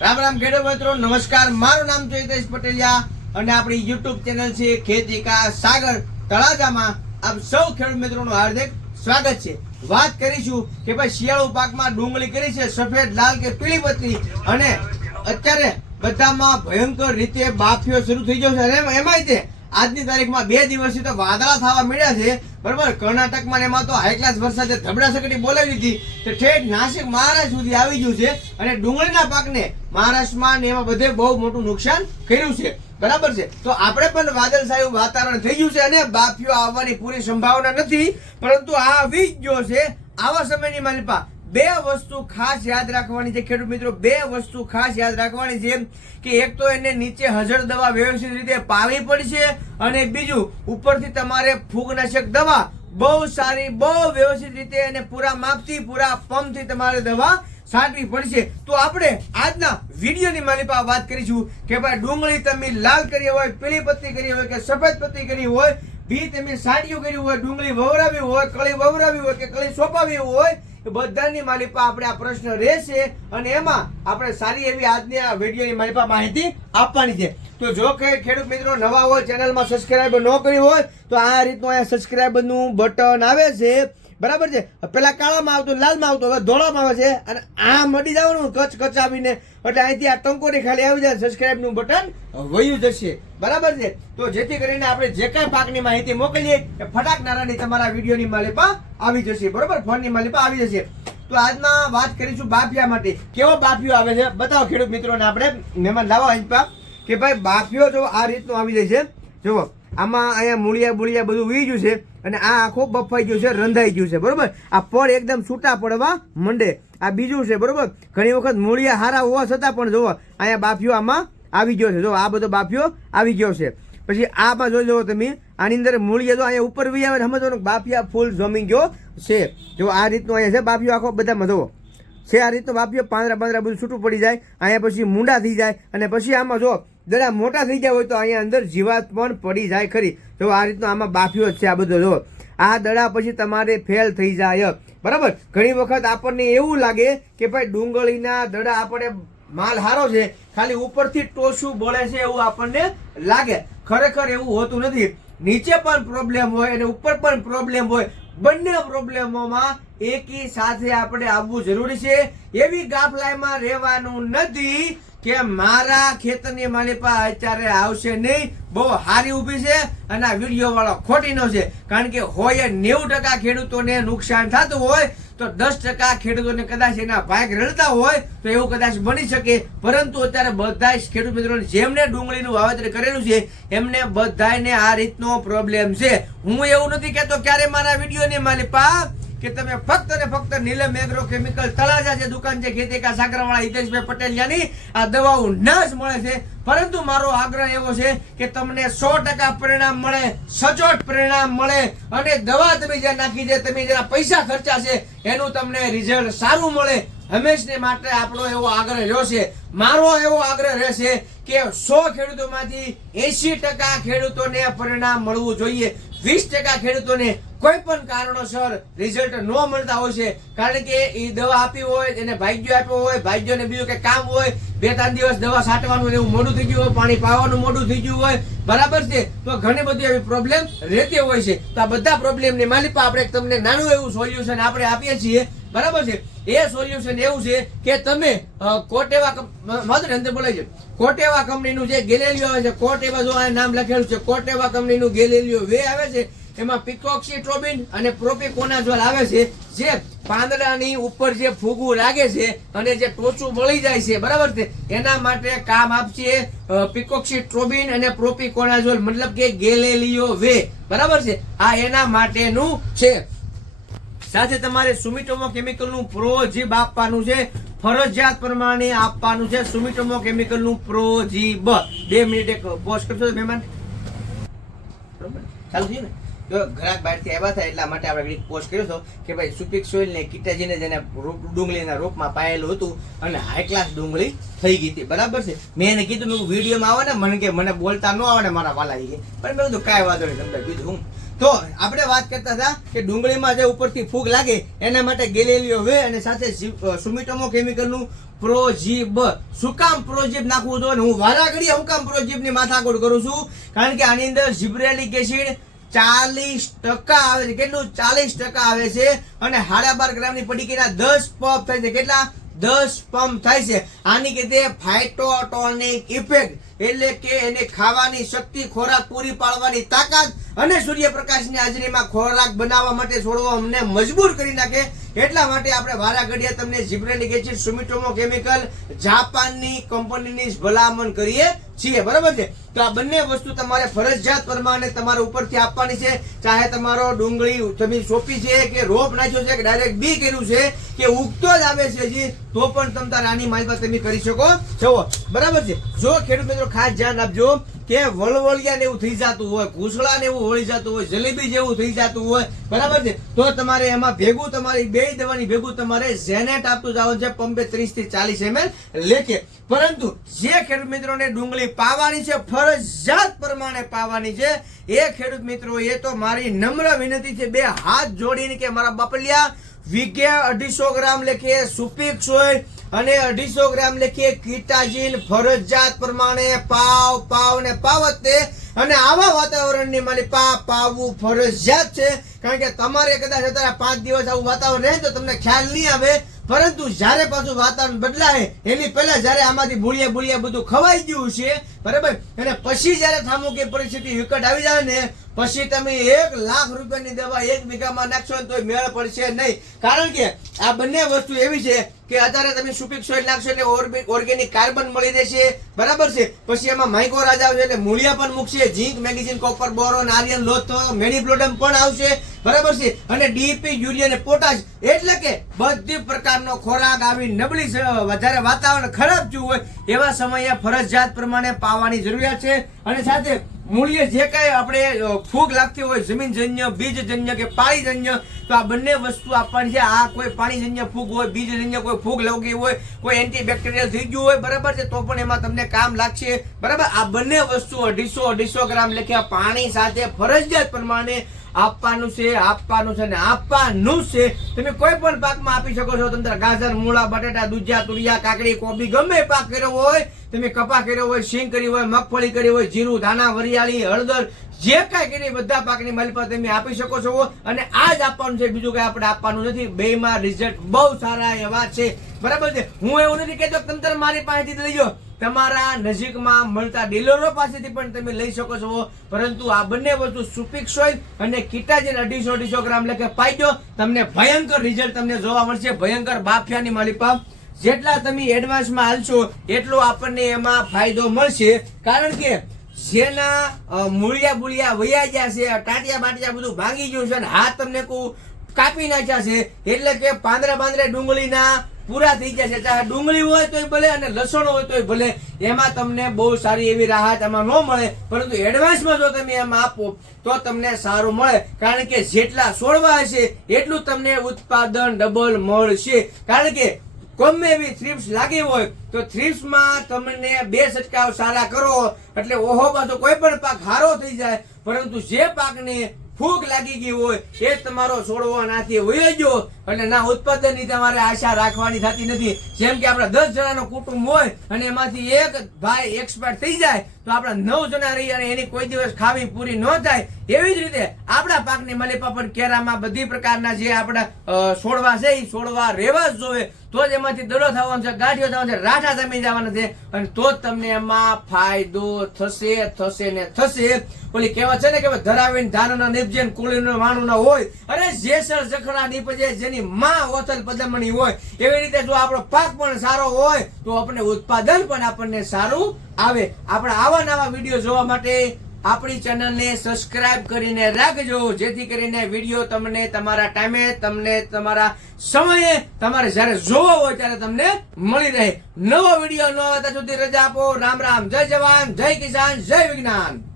રામ રામ ખેડૂત મિત્રો, નમસ્કાર. મારું નામ છે પટેલિયા અને આપણી યુટ્યુબ ચેનલ છે ખેતિકા સાગર તળાજામાં આપ સૌ ખેડૂત મિત્રોનું હાર્દિક સ્વાગત છે. વાત કરીશું કે ભાઈ શિયાળુ પાકમાં ડુંગળી કરી છે? સફેદ, લાલ કે પીળી પતરી અને અત્યારે બધામાં ભયંકર રીતે બાફીઓ શરૂ થઈ ગયો છે. એમાં તે આજની તારીખમાં બે દિવસથી તો વાદળા થવા મળ્યા છે. બરાબર? કર્ણાટકમાં એમાં તો હાઈ ક્લાસ વરસાદે ધબડા સકડી બોલાવી દીધી. તો ઠેઠ નાસિક મહારાષ્ટ્ર સુધી આવી ગયું છે અને ડુંગળીના પાકને મહારાષ્ટ્રમાં ને એમાં બધે બહુ મોટું નુકસાન કર્યું છે. બરાબર છે? તો આપણે પણ વાદળછાયું વાતાવરણ થઈ ગયું છે અને બાફીઓ આવવાની પૂરી સંભાવના નથી. પરંતુ આ આવી જ ગયો છે. આવા સમયની માલિપા બે વસ્તુ ખાસ યાદ રાખવાની છે ખેડૂત મિત્રો, બે વસ્તુ ખાસ યાદ રાખવાની છે કે એક તો એને નીચે હજર દવા વ્યવસ્થિત રીતે પાવી પડશે અને બીજું, ઉપરથી તમારે ફૂગનાશક દવા બહુ સારી, બહુ વ્યવસ્થિત રીતે અને પૂરા માપથી, પૂરા પંપથી તમારે દવા છાંટવી પડશે. તો આપણે આજના વિડીયોની માલિપા વાત કરીશું કે ભાઈ ડુંગળી તમે લાલ કરી હોય, પીળી પત્તી કરી હોય કે સફેદ પત્તી કરી હોય બી તમે સાડિયું કર્યું હોય, ડુંગળી વવરાવી હોય, કળી વવરાવી હોય કે કળી સોંપાવી હોય બધાની પાસે આપણે આ પ્રશ્ન રહેશે અને એમાં આપણે સારી એવી આજની આ વિડીયોની માલિપા માહિતી આપવાની છે. તો જો કે ખેડૂત મિત્રો નવા હોય, ચેનલમાં સબસ્ક્રાઈબ ન કર્યું હોય, તો આ રીતનું અહીંયા સબસ્ક્રાઈબનું બટન આવે છે. બરાબર છે? પેલા કાળામાં આવતું લાલમાં આવતું, હવે ધોળામાં આવે છે અને આ મળી જવાનું કચ કચાવીને. એટલે અહીંથી આ ટંકોની ખાલી આવી જાય સબસ્ક્રાઇબનું બટન વયું જશે. બરાબર છે? તો જેથી કરીને આપણે જે કાંઈ પાકની માહિતી મોકલીએ, એ ફટાક નારાની તમારા વિડીયોની માલિપા આવી જશે. બરાબર? ફોનની માલિપા આવી જશે. તો આજમાં વાત કરીશું બાફિયા માટે. કેવો બાફિયો આવે છે? બતાવો ખેડૂત મિત્રોને આપણે. મહેમાન લાવો અહીં કે ભાઈ, બાફિયો જો આ રીતનો આવી જાય છે. જુઓ. આમાં અહીંયા મૂળિયા બુળિયા બધું વી ગયું છે અને આ આખો બફાઈ ગયું છે, રંધાઈ ગયું છે, બરોબર? આ પડ એકદમ છૂટા પડવા મંડે. આ બીજું છે, બરોબર? ઘણી વખત મૂળિયા હારા હોવા છતાં પણ જુઓ, અહીંયા બાફિયો આમાં આવી ગયો છે. જો આ બધો બાફિયો આવી ગયો છે. પછી આમાં જોઈ જુઓ તમે, આની અંદર મૂળિયા જો અહીંયા ઉપર વી આવે સમજવાનું બાફિયા ફૂલ જમી ગયો છે. જો આ રીતનું અહીંયા છે બાફિયો આખો બધામાં જુઓ. છે આ રીતનો બાફિયો પાંદરા પાંદરા બધું છૂટું પડી જાય, અહીંયા પછી મૂંડા થઈ જાય, અને પછી આમાં જો દડા મોટા થઈ ગયા હોય તો અહીંયા અંદર જીવાત પણ પડી જાય ખરી. જો આ રીતનો આમાં બાફીઓ જ છે આ બધો જો. આ દડા પછી તમારે ફેલ થઈ જાય. બરાબર? ઘણી વખત આપણને એવું લાગે કે ભાઈ ડુંગળીના દડા આપણે માલ હારો છે, ખાલી ઉપરથી ટોસું બળે છે એવું આપણને લાગે. ખરેખર એવું હોતું નથી. નીચે પણ પ્રોબ્લેમ હોય અને ઉપર પણ પ્રોબ્લેમ હોય. બંને પ્રોબ્લેમોમાં એકી સાથે આપણે આવવું જરૂરી છે. એવી ગાફલાઈમાં રહેવાનું નથી. કે મારા ખેતરની માલિપા અત્યારે આવશે નહીં. બહુ હારી ઊભી છે અને આ વીડિયો વાળો ખોટીનો છે. કારણ કે હોય નેવું ટકા ખેડૂતોને નુકસાન થતું હોય, તો દસ ટકા ખેડૂતોને કદાચ એના ભાગ રડતા હોય, તો એવું કદાચ બની શકે. પરંતુ અત્યારે બધા જ ખેડૂત મિત્રોને જેમને ડુંગળીનું વાવેતર કરેલું છે, એમને બધાને આ રીતનો પ્રોબ્લેમ છે. હું એવું નથી કહેતો ક્યારે મારા વિડીયોની માલિપા કે તમે ફક્ત ને ફક્ત નીલમ એગ્રો કેમિકલ તળાજા જે દુકાન છે ખેતી કા સાગરવાળા હિતેશભાઈ પટેલિયાની, આ દવાઓ ન જ મળે છે. પરંતુ મારો આગ્રહ એવો છે કે તમને સો ટકા પરિણામ મળે, સચોટ પરિણામ મળે અને દવા તમે જ્યાં નાખી છે, તમે જેના પૈસા ખર્ચા છે, એનું તમને રિઝલ્ટ સારું મળે. હંમેશને માટે આપણો એવો આગ્રહ રહ્યો છે. મારો એવો આગ્રહ રહેશે કે સો ખેડૂતોમાંથી એસી ટકા ખેડૂતોને પરિણામ મળવું જોઈએ. વીસ ટકા ખેડૂતોને કોઈ પણ કારણોસર રિઝલ્ટ ન મળતા હોય છે. કારણ કે એ દવા આપી હોય, એને ભાગ્યો આપ્યો હોય, ભાગ્યોને બીજું કે કામ હોય, બે ત્રણ દિવસ દવા છાંટવાનું એવું મોડું થઈ ગયું હોય, પાણી પાવાનું મોડું થઈ ગયું હોય, બરાબર છે? તો ઘણી બધી એવી પ્રોબ્લેમ રહેતી હોય છે. તો આ બધા પ્રોબ્લેમની માલિકા આપણે તમને નાનું એવું સોલ્યુશન આપણે આપીએ છીએ. બરાબર છે? એ સોલ્યુશન એવું છે કે તમે કોટેવા માધુરી અંદર બોલાય છે કોટેવા કંપનીનું જે ગેલેલિયો આવે છે કોટેવા જો આ નામ લખેલું છે કોટેવા કંપનીનું ગેલેલિયો વે આવે છે, એમાં પિકોક્સીટ્રોબિન અને પ્રોપિકોનાઝોલ આવે છે, જે પાંદડાની ઉપર જે ફૂગું લાગે છે અને જે ટોચું મળી જાય છે, બરાબર છે? એના માટે કામ આપશે પિકોક્સીટ્રોબિન અને પ્રોપિકોનાઝોલ મતલબ કે ગેલેલિયો વે, બરાબર છે? આ એના માટેનું છે. સાથે તમારે સુમિટોમો કેમિકલનું પ્રોજીબ આપવાનું છે. ફરજિયાત પ્રમાણે આપવાનું છે સુમિટોમો કેમિકલનું પ્રોજીબ. બે મિનિટ એક પોસ્ટ કરશો મહેમાન? ચાલુ થયું ને? ઘરાક બહારથી આવ્યા હતા એટલા માટે આપણે એક પોસ્ટ કર્યો હતો કે ભાઈ સુપિક સોઇલને કીટાજીને જેને ડુંગળીના રૂપમાં પાયેલું હતું અને હાઈ ક્લાસ ડુંગળી થઈ ગઈ હતી. બરાબર છે? મેં એને કીધું મેં વિડીયોમાં આવે ને, મને કે, મને બોલતા ન આવે ને મારા વાલા કે. પણ મેં કીધું, કાંઈ વાંધો નહીં, તમને કીધું હું. તો આપણે વાત કરતા હતા કે ડુંગળીમાં જે ઉપરથી ફૂગ લાગે, એના માટે ગેલેલિયો વે અને સાથે સુમિટોમો કેમિકલનું પ્રોજીબ. શું કામ પ્રોજીબ નાખવું તો હું વારા ઘડીએ હું કામ પ્રોજીબની માથાકૂટ કરું છું? કારણ કે આની અંદર જીબ્રેલિક એસિડ ચાલીસ ટકા આવે છે. કેટલું? ચાલીસ ટકા આવે છે. અને સાડા બાર ગ્રામની પડીકીના દસ પંપ થાય છે. કેટલા? દસ પંપ થાય છે. આની કીધે ફાઇટોટોનિક ઇફેક્ટ એટલે કે એને ખાવાની શક્તિ ખોરાક પૂરી પાડવાની તાકાત અને સૂર્યપ્રકાશની હાજરીમાં ખોરાક બનાવવા માટે છોડવો અમને મજબૂર કરી નાખે. એટલા માટે આપણે વારા ઘડિયા તમને જીબ્રેલિક એસિડ સુમિટોમો કેમિકલ જાપાનની કંપનીની ભલામણ કરીએ. છીએ બરાબર છે? તો આ બંને વસ્તુ તમારે ફરજિયાત પ્રમાણે તમારે ઉપરથી આપવાની છે. ચાહે તમારો ડુંગળી તમે સોંપી છે કે રોપ નાખ્યો છે કે ડાયરેક્ટ બી કર્યું છે કે ઉગતો જ આવે છે હજી, તો પણ તમે તારા આની માલિકા તમે કરી શકો. છો બરાબર છે? જો ખેડૂત મિત્રો, ખાસ ધ્યાન આપજો કે વળવળિયા ને એવું થઈ જતું હોય, ઘૂસડા ને એવું વળી જતું હોય, જલેબી જેવું થઈ જતું હોય, બરાબર છે? તો તમારે એમાં ભેગું તમારી, બે દવાની ભેગું તમારે ઝેનેટ આપતું જવાનું છે, પંપે ત્રીસથી ચાલીસ એમએલ લેખે. પરંતુ જે ખેડૂત મિત્રોને ડુંગળી પાવાની છે, ફરજિયાત પ્રમાણે પાવાની છે. એ ખેડૂત મિત્રો, એ તો મારી નમ્ર વિનંતી છે, બે હાથ જોડીને કે મારા બાપલિયા, વીઘે અઢીસો ગ્રામ લેખે સુપીક હોય અને અઢીસો ગ્રામ લેખે કીટાજીન ફરજિયાત પ્રમાણે પાવ પાવ ને પાવતે અને આવા વાતાવરણની મારી પા પાવવું ફરજિયાત છે. કારણ કે તમારે કદાચ અત્યારે પાંચ દિવસ આવું વાતાવરણ રહે તો તમને ખ્યાલ નહીં આવે. પરંતુ જ્યારે પાછું વાતાવરણ બદલાય, એની પહેલા જ્યારે આમાંથી ભૂળિયા ભૂળિયા બધું ખવાઈ ગયું છે, બરાબર? અને પછી જ્યારે થામુકી પરિસ્થિતિ વિકટ આવી જાય ને, પછી તમે એક લાખ રૂપિયાની દવા એક વીઘામાં નાખશો ને તો મેળ પડશે નહીં. કારણ કે આ બંને વસ્તુ એવી છે કે અત્યારે તમે સુપિક સોઇલ નાખશો એટલે ઓર્ગેનિક કાર્બન મળી રહેશે, બરાબર છે? પછી એમાં માઇકોરાજ આવશે એટલે મૂળિયા પણ મૂકશે, zinc magnesium copper, boron, iron, લોથ મેડિપ્લોડમ પણ આવશે બરાબર છે? અને ડીપી યુરિયા અને પોટાશ એટલે કે બધી પ્રકારનો ખોરાક આવી નબળી વધારે વાતાવરણ ખરાબ થયું હોય એવા સમયે ફરજિયાત પ્રમાણે પાવાની જરૂરિયાત છે. અને સાથે મૂલ્ય જે કાંઈ આપણે ફૂગ લાગતી હોય, જમીનજન્ય, બીજજન્ય કે પાણીજન્ય, તો આ બંને વસ્તુ આપવાની છે. આ કોઈ પાણીજન્ય ફૂગ હોય, બીજજન્ય કોઈ ફૂગ લાગી હોય, કોઈ એન્ટીબેક્ટેરિયલ થઈ ગયું હોય, બરાબર છે? તો પણ એમાં તમને કામ લાગશે. બરાબર? આ બંને વસ્તુ અઢીસો અઢીસો ગ્રામ લખ્યા. પાણી સાથે ફરજિયાત પ્રમાણે આપવાનું છે આપવાનું છે અને આપવાનું છે. તમે કોઈ પણ પાકમાં આપી શકો છો, તંત્ર ગાજર, મૂળા, બટાટા, દૂધિયા, તુરિયા, કાકડી, કોબી, ગમે પાક કર્યો હોય, તમે કપા કર્યો હોય સિંગ કરી હોય, મગફળી કરી હોય, જીરું, ધાણા, વરિયાળી, હળદર, જે કાંઈ કરી બધા પાકની માલિપા તમે આપી શકો છો. અને આ જ આપવાનું છે, બીજું કાંઈ આપણે આપવાનું નથી. બેમાં રિઝલ્ટ બહુ સારા એવા છે. બરાબર છે? હું એવું નથી કહેતો તંત્ર મારી પાસેથી લઈ જાઓ તમારા નજીકમાં મળતા ડીલરો પાસેથી પણ તમે લઈ શકો છો. પરંતુ આ બંને વસ્તુ સુપિક સોઇલ અને કીટાજીન અઢીસો અઢીસો ગ્રામ લેખે પાઈજો તમને ભયંકર રિઝલ્ટ તમને જોવા મળશે. ભયંકર બાફિયાની માલિપા. જેટલા તમે એડવાન્સમાં હાલશો, એટલો આપણને એમાં ફાયદો મળશે. કારણ કે જેના મૂળિયા બુળિયા વયા ગયા છે, ટાટિયા બાટિયા બધું ભાંગી ગયું છે અને હાથ તમને કહું કાપી નાખ્યા છે, એટલે કે પાંદરા પાંદરે ડુંગળીના પૂરા થઈ છે. ચાહે ડુંગળી હોય તોય ભલે અને લસણ હોય તોય ભલે. એમાં તમને બહુ સારી એવી રાહત એમાં ન મળે. પરંતુ એડવાન્સમાં જો તમે એમાં આપો, તો તમને સારું મળે. કારણ કે જેટલા છોડવા હશે, એટલું તમને ઉત્પાદન ડબલ મળશે. કારણ કે ગમે એવી થ્રીપ્સ લાગી હોય, તો થ્રીપ્સમાં તમને બે છંટકાવ સારા કરો. એટલે ઓહો પાછો કોઈ પણ પાક હારો થઈ જાય. પરંતુ જે પાકને ફૂગ લાગી ગઈ હોય, એ તમારો છોડવાનાથી વયો ગયો. એટલે ના, ઉત્પાદનની તમારે આશા રાખવાની થતી નથી. જેમ કે આપણા દસ જણાનો કુટુંબ હોય અને એમાંથી એક ભાઈ એક્સપર્ટ થઈ જાય, તો આપણા નવ જણા રહી અને એની કોઈ દિવસ ખાવી પૂરી ન થાય. એવી જ રીતે આપણા પાકની મલેપા પણ કેરામાં બધી પ્રકારના જે આપણા છોડવા છે એ છોડવા રહેવા જ જોઈએ તો જ એમાંથી દડો થવાનો છે, ગાંઠિયો થવાનો છે, રાઠા જમી જવાના છે. અને તો જ તમને એમાં ફાયદો થશે થશે ને થશે. ઓલી કહેવા છે ને કે ધરાવીને ધાનના નિપજે કુળીનો વાણું ના હોય. અરે જેસર જખણા નીપજે જેની માં ઓથલ પદમણી હોય, એવી રીતે જો આપણો પાક પણ સારો હોય, તો આપણે ઉત્પાદન પણ આપણને સારું આવે. આપણે આવા નવા વીડિયો જોવા માટે આપણી ચેનલને સબસ્ક્રાઇબ કરીને રાખજો, જેથી કરીને વીડિયો તમને તમારા ટાઈમે તમને તમારા સમયે તમારે જ્યારે જોવો હોય ત્યારે તમને મળી રહે. નવો વીડિયો ન આવતા સુધી રજા આપો. રામ રામ. જય જવાન. જય કિસાન. જય વિજ્ઞાન.